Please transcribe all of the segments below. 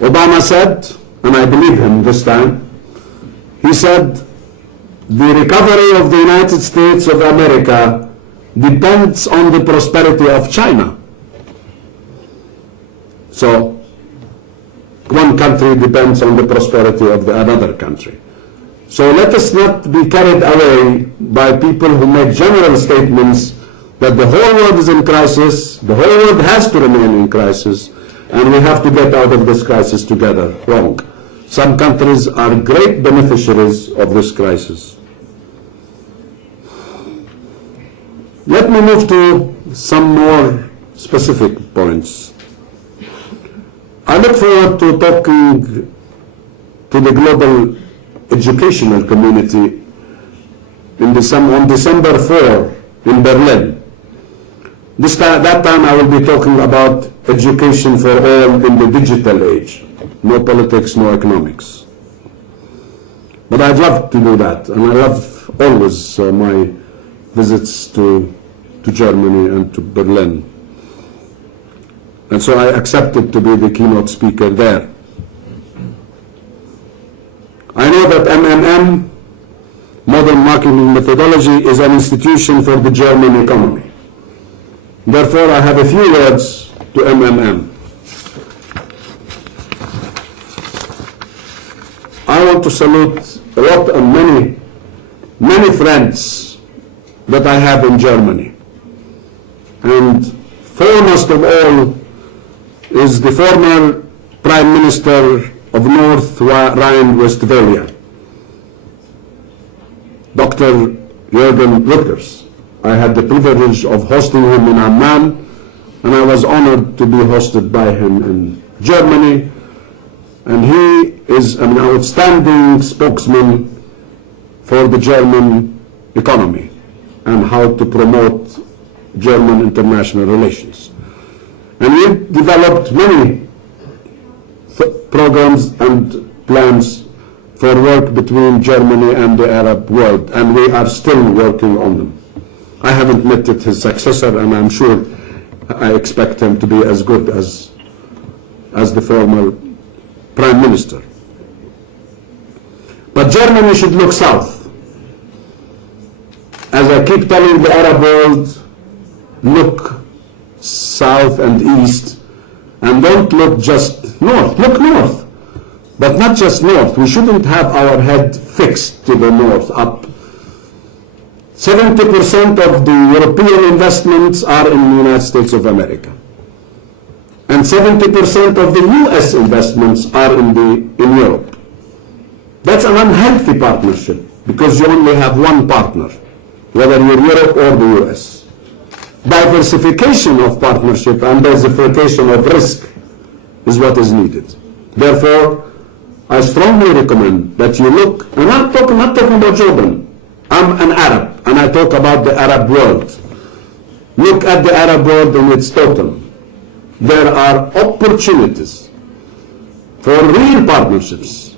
Obama said, and I believe him this time, he said, the recovery of the United States of America depends on the prosperity of China. So, one country depends on the prosperity of another country. So let us not be carried away by people who make general statements that the whole world is in crisis, the whole world has to remain in crisis, and we have to get out of this crisis together. Wrong. Some countries are great beneficiaries of this crisis. Let me move to some more specific points. I look forward to talking to the global educational community on December 4 in Berlin. That time I will be talking about education for all in the digital age. No politics, no economics. But I'd love to do that, and I love always my visits to Germany and to Berlin. And so I accepted to be the keynote speaker there. I know that MMM, Modern Marketing Methodology, is an institution for the German economy. Therefore, I have a few words to MMM. I want to salute a lot and many friends that I have in Germany. And foremost of all is the former Prime Minister of North Rhine-Westphalia, Dr. Jürgen Rüttgers. I had the privilege of hosting him in Amman, and I was honored to be hosted by him in Germany. And he is an outstanding spokesman for the German economy and how to promote German international relations. And we developed many programs and plans for work between Germany and the Arab world, and we are still working on them. I haven't met his successor, and I'm sure I expect him to be as good as the former Prime Minister. But Germany should look south. As I keep telling the Arab world, look south and east, and don't look just north. Look north, but not just north. We shouldn't have our head fixed to the north, up. 70% of the European investments are in the United States of America. And 70% of the US investments are in Europe. That's an unhealthy partnership, because you only have one partner, whether you're Europe or the US. Diversification of partnership and diversification of risk is what is needed. Therefore, I strongly recommend that you look, and I'm not talking about Jordan. I'm an Arab, and I talk about the Arab world. Look at the Arab world in its total. There are opportunities for real partnerships,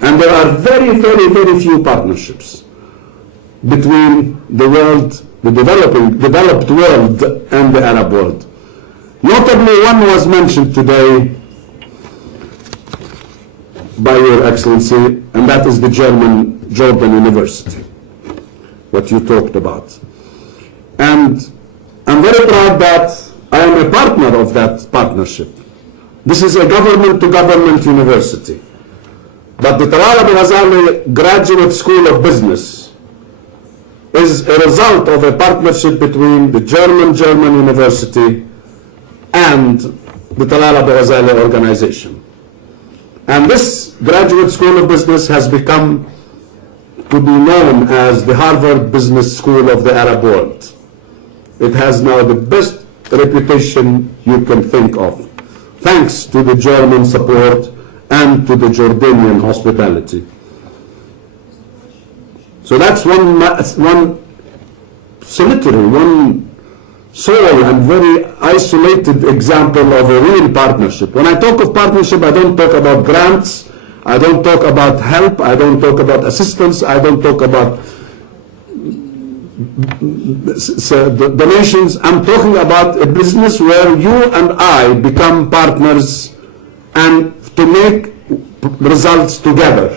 and there are very, very, very few partnerships between the world, the developed world, and the Arab world. Notably, one was mentioned today by Your Excellency, and that is the Jordan University, what you talked about. And I'm very proud that I am a partner of that partnership. This is a government-to-government university. But the Talal Abu-Ghazaleh Graduate School of Business is a result of a partnership between the German University and the Talal Abu-Ghazaleh organization. And this Graduate School of Business has become to be known as the Harvard Business School of the Arab world. It has now the best reputation you can think of, thanks to the German support and to the Jordanian hospitality. So that's one solitary, one sole and very isolated example of a real partnership. When I talk of partnership, I don't talk about grants, I don't talk about help, I don't talk about assistance, I don't talk about donations. I'm talking about a business where you and I become partners, and to make results together,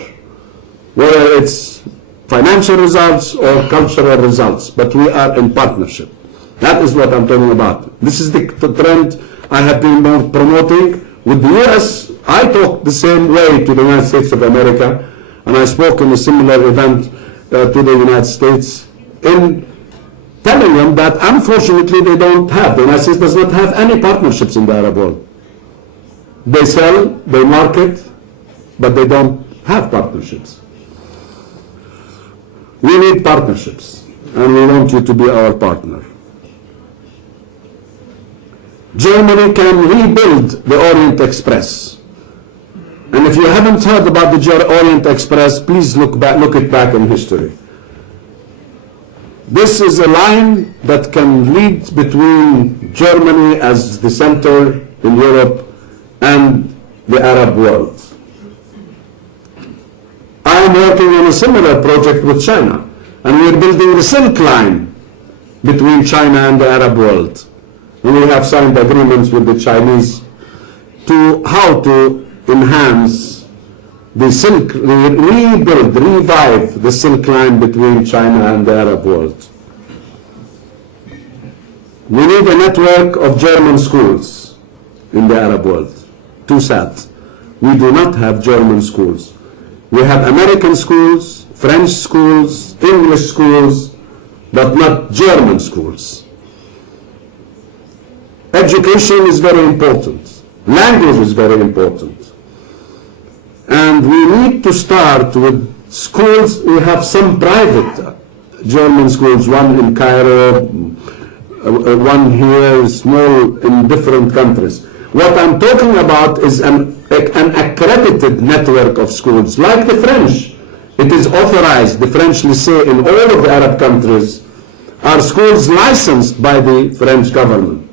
whether it's financial results or cultural results, but we are in partnership. That is what I'm talking about. This is the trend I have been promoting. With the US, I talk the same way to the United States of America, and I spoke in a similar event to the United States in telling them that unfortunately they don't have, the United States does not have any partnerships in the Arab world. They sell, they market, but they don't have partnerships. We need partnerships, and we want you to be our partner. Germany can rebuild the Orient Express. And if you haven't heard about the Orient Express, please look it back in history. This is a line that can lead between Germany as the center in Europe and the Arab world. I am working on a similar project with China, and we are building the Silk Line between China and the Arab world. And we have signed agreements with the Chinese to how to enhance the Silk, rebuild, revive the Silk Line between China and the Arab world. We need a network of German schools in the Arab world. Too sad. We do not have German schools. We have American schools, French schools, English schools, but not German schools. Education is very important. Language is very important. And we need to start with schools. We have some private German schools, one in Cairo, one here, small in different countries. What I'm talking about is an accredited network of schools, like the French. It is authorized, the French lycée in all of the Arab countries are schools licensed by the French government.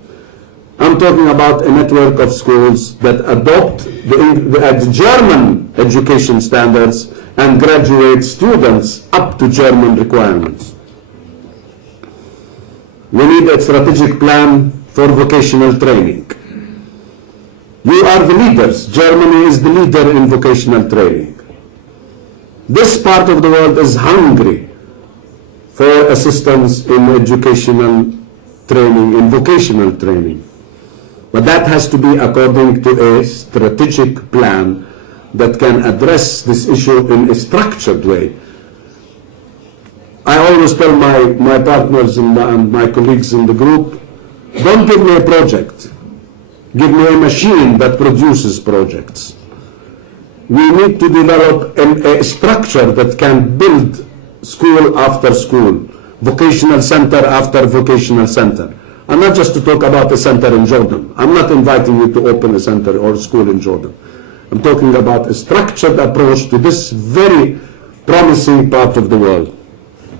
I'm talking about a network of schools that adopt the German education standards and graduate students up to German requirements. We need a strategic plan for vocational training. You are the leaders. Germany is the leader in vocational training. This part of the world is hungry for assistance in educational training, in vocational training. But that has to be according to a strategic plan that can address this issue in a structured way. I always tell my partners and my colleagues in the group, don't give me a project. Give me a machine that produces projects. We need to develop a structure that can build school after school, vocational center after vocational center. And not just to talk about a center in Jordan. I'm not inviting you to open a center or a school in Jordan. I'm talking about a structured approach to this very promising part of the world.